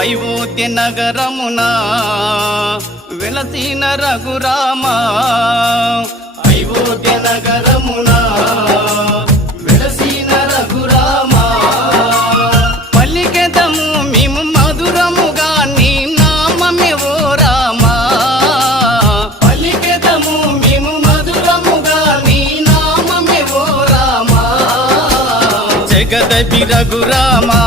అయోధ్య నగరమునా వెలసిన రఘురామా అయోధ్య నగరమునా వెలసిన రఘురామా పలికెదము మేము మధురముగా నీ నామమే ఓ రామా పలికెదము మేము మధురముగా నీ నామమే ఓ రామా జగదపి రఘురామా